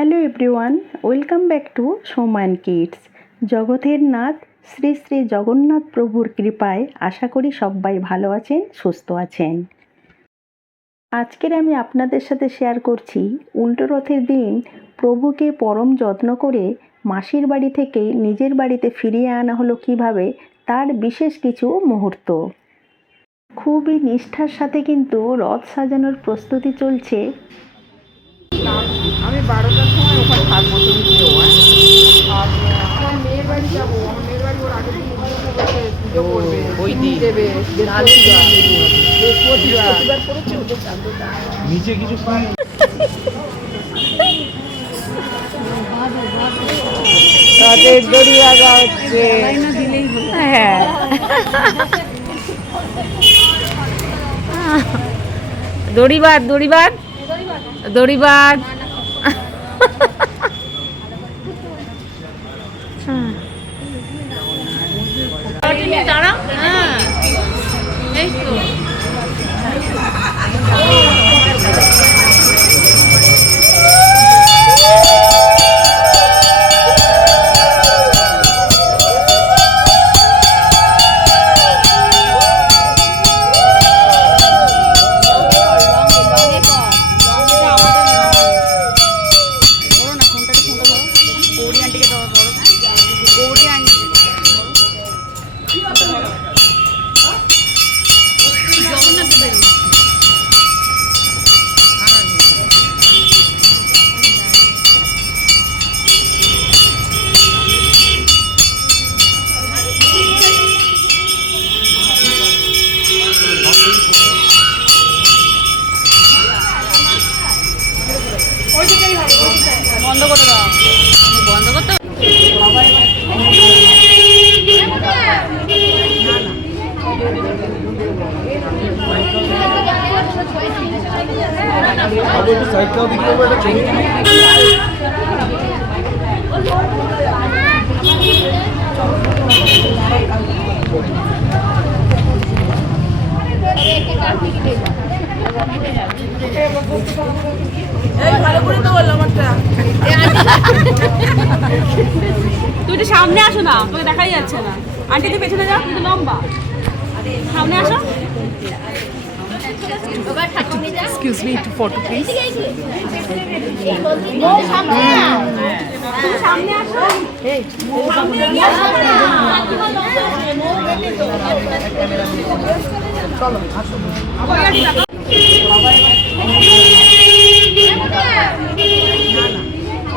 Hello everyone, welcome back to Soman kids. জগতের নাথ, শ্রী শ্রী জগন্নাথ প্রভুর কৃপায় আশা করি সবাই ভালো আছেন, সুস্থ আছেন। আজকের আমি আপনাদের সাথে শেয়ার করছি, উল্টো রথের দিন প্রভুকে পরম যত্ন করে মাসির বাড়ি থেকে নিজের বাড়িতে ফিরিয়ে আনা হলো কীভাবে, তার বিশেষ কিছু মুহূর্ত। খুবই নিষ্ঠার সাথে কিন্তু রথ সাজানোর প্রস্তুতি চলছে। আমি বারোটার সময় ওখানে থাকবো তুমি যেও হ্যাঁ আর আমার মেয়ের বাড়ি যাবো আমার মেয়ের বাড়ি ওর আগের দিন পুজো করেছে, পুজো করবে ওই সিঁদুর দিন। দেবে বৃহস্পতিবার বৃহস্পতিবার নিচে কিছু ফুল তাদের দড়ি লাগা হচ্ছে হ্যাঁ দড়িবাদ দড়িবাদ দড়িবাদ বন্ধ করে দাও বন্ধ করতে সাইডটাও দিতে হবে এটা ছবি তুই একটু সামনে আসো না তোকে দেখাই যাচ্ছে না। আন্টি তুই পেছনে যাও কিন্তু লম্বা। সামনে আসো। Excuse me to photo please তুমি সামনে আসো। সাইড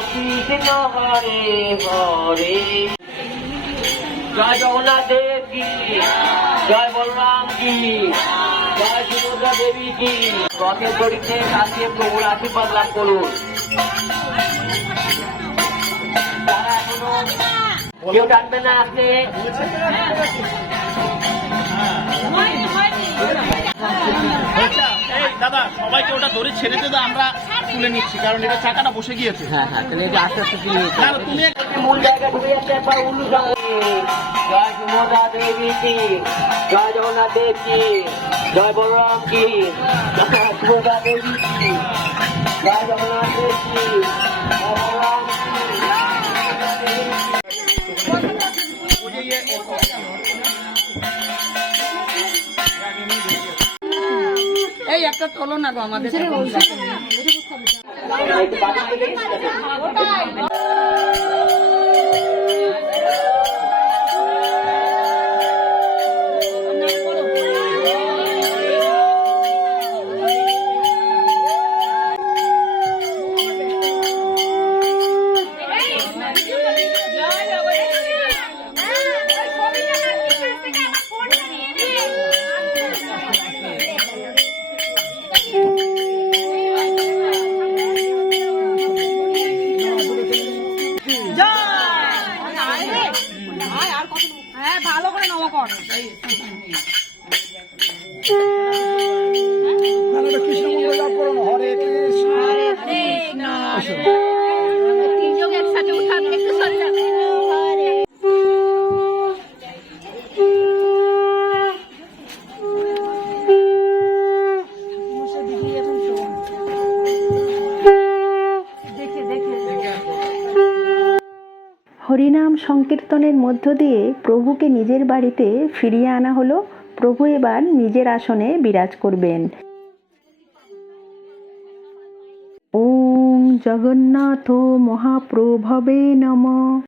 হরে হরে জয় জগন্নাথ দেব কি জয় বলরাম কি জয় সুভদ্রা দেবী কি রথের দড়িতে কাছে প্রভুর আশীর্বাদ লাভ করুন তারা এখনও কেউ টানবে না আসলে এই দাদা সবাইকে ওটা দড়ি ছেড়ে দে আমরা তুলে নিচ্ছি কারণ এটা চাকাটা বসে গিয়েছে। হ্যাঁ হ্যাঁ তাহলে এটা আস্তে আস্তে তুলে নিচ্ছি। না তুমি মূল জায়গায় ঢুকে যাচ্ছে একবার উল্লু জয় সুভদ্রা দেবী কি? জয় জগন্নাথ দেব কি? জয় বলরাম কি? জয় সুভদ্রা দেবী কি? জয় জগন্নাথ দেব কি? এই তোলো না গো আমাদের 可，所以送上这。হরিনাম সংকীর্তনের মধ্য দিয়ে প্রভুকে নিজের বাড়িতে ফিরিয়ে আনা হলো। প্রভু এবার নিজের আসনে বিরাজ করবেন। ওম জগন্নাথ মহাপ্রভবে নম।